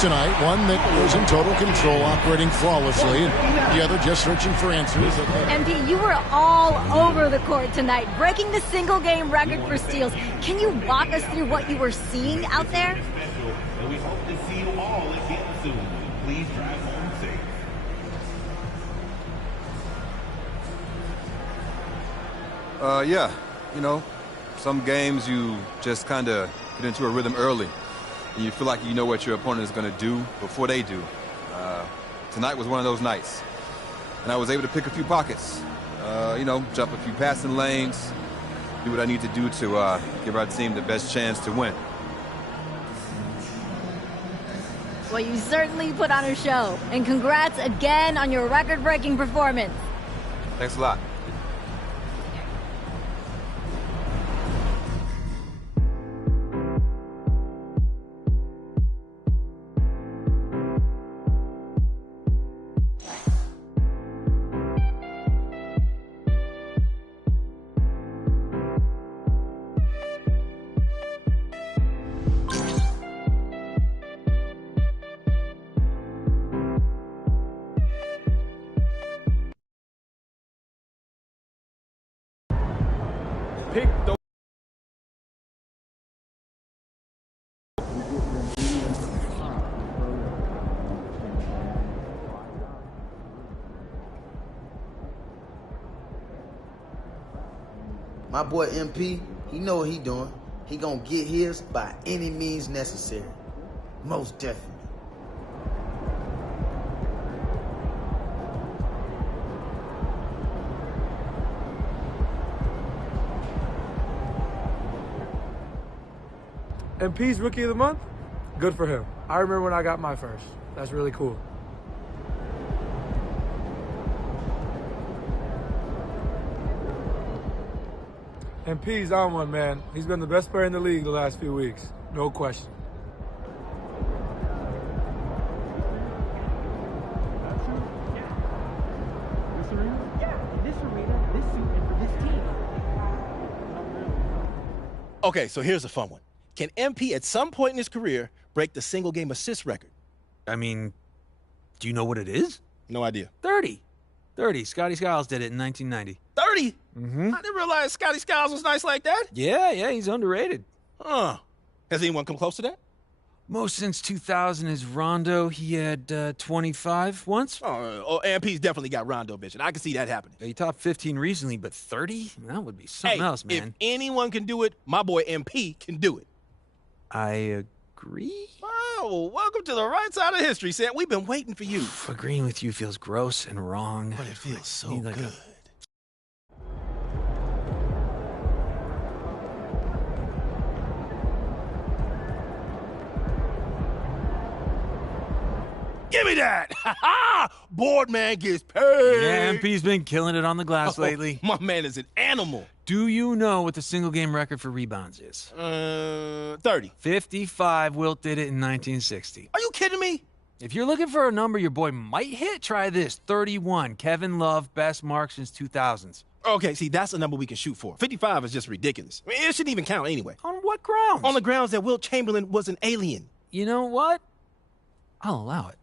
Tonight, one that was in total control, operating flawlessly, and the other just searching for answers. MP, you were all over the court tonight, breaking the single-game record for steals. Can you walk us through what you were seeing out there? We hope to see you all again soon. Please drive home safe. Yeah, you know, some games you just kind of get into a rhythm early. And you feel like you know what your opponent is going to do before they do. Tonight was one of those nights. And I was able to pick a few pockets. You know, jump a few passing lanes, do what I need to do to give our team the best chance to win. Well, you certainly put on a show. And congrats again on your record-breaking performance. Thanks a lot. My boy MP, he know what he doing. He gonna get his by any means necessary. Most definitely. MP's Rookie of the Month? Good for him. I remember when I got my first. That's really cool. MP's on one, man. He's been the best player in the league the last few weeks. No question. Okay, so here's a fun one. Can MP at some point in his career break the single game assist record? I mean, do you know what it is? No idea. 30. Scotty Skiles did it in 1990. 30? Mm-hmm. I didn't realize Scotty Skiles was nice like that. Yeah, he's underrated. Huh. Has anyone come close to that? Most since 2000 is Rondo. He had 25 once. Oh, MP's definitely got Rondo, bitch, and I can see that happening. He topped 15 recently, but 30? That would be something else, man. If anyone can do it, my boy MP can do it. I agree. Oh, welcome to the right side of history, Sam. We've been waiting for you. Agreeing with you feels gross and wrong. But it feels so good. Give me that! Board man gets paid! Yeah, MP's been killing it on the glass lately. My man is an animal. Do you know what the single game record for rebounds is? 30. 55. Wilt did it in 1960. Are you kidding me? If you're looking for a number your boy might hit, try this. 31. Kevin Love, best mark since 2000s. Okay, see, that's a number we can shoot for. 55 is just ridiculous. I mean, it shouldn't even count anyway. On what grounds? On the grounds that Wilt Chamberlain was an alien. You know what? I'll allow it.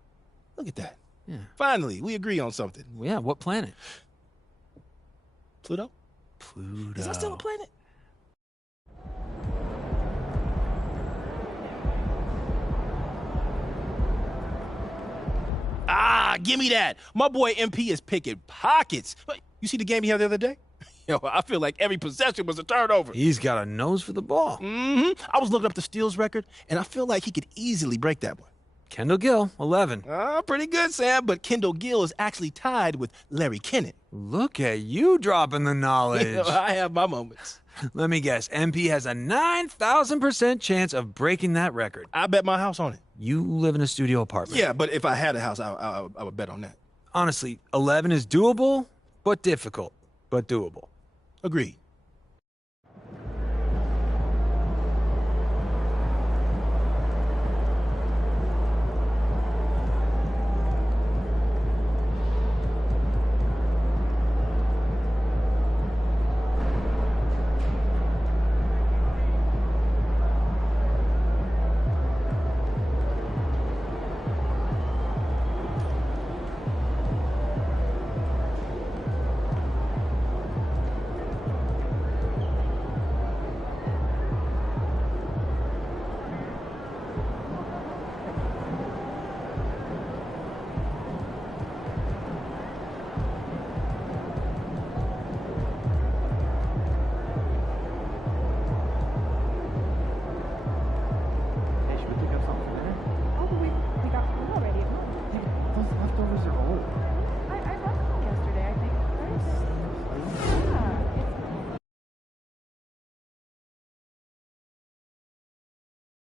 Look at that. Yeah. Finally, we agree on something. Yeah, what planet? Pluto? Pluto. Is that still a planet? Give me that. My boy MP is picking pockets. You see the game he had the other day? Yo, I feel like every possession was a turnover. He's got a nose for the ball. Mm-hmm. I was looking up the steals record, and I feel like he could easily break that one. Kendall Gill, 11. Pretty good, Sam, but Kendall Gill is actually tied with Larry Kennett. Look at you dropping the knowledge. You know, I have my moments. Let me guess. MP has a 9,000% chance of breaking that record. I bet my house on it. You live in a studio apartment. Yeah, but if I had a house, I would bet on that. Honestly, 11 is doable, but difficult, but doable. Agreed.